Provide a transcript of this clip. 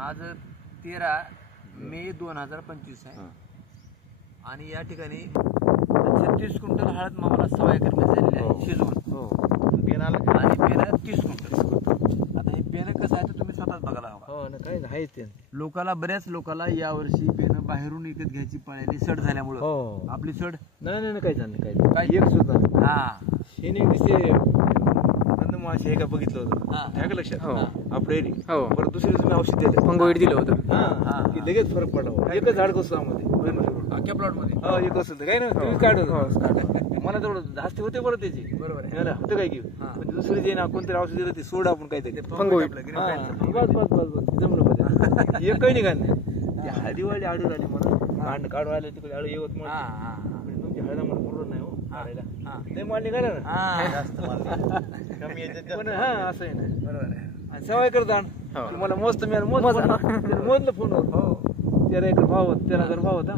आज 13 मे 2025 आहे आणि या ठिकाणी 36 क्विंटल हळद मामाला 1.25 एकर मध्ये झालेली आहे शिजवून बेनाला आणि बेना 30 क्विंटल. आता हे बेन कसं आहे तर तुम्ही स्वतःच बघायला हवा. काय आहे ते लोकाला बऱ्याच लोकांना यावर्षी बेन बाहेरून विकत घ्यायची पळाली सड झाल्यामुळं. आपली सड नाही काय झालं काय एक सुद्धा हे दिसते मासे का बघितलं होतं त्या लक्षात आपले परत दुसरे तुम्ही औषध दिलं फंगोइड दिलं होतं की लगेच फरक पडला. एकच झाड कसं आमध्ये अख्ख्या प्लॉट मध्ये एक असं काय ना तुम्ही काढत मला तेवढं धास्ती होते बरं त्याची बरोबर आहे. होतं काय की म्हणजे दुसरे जे ना कोणतरी औषध दिलं ते सोड आपण काहीतरी फंगोइड बस जमलं पाहिजे एक काही निघाल नाही. ते हळदीवाडी आडू आली म्हणून काढून आले तिकडे आळू येवत म्हणून तुमची हळदा म्हणून बोललो नाही हो नाही माल निघाला ना पण असं आहे ना बरोबर आहे. आणि सवय करता मला मस्त मिळालं मोजलं फोनवर 13 एकर भाव 13,000 भाव होता.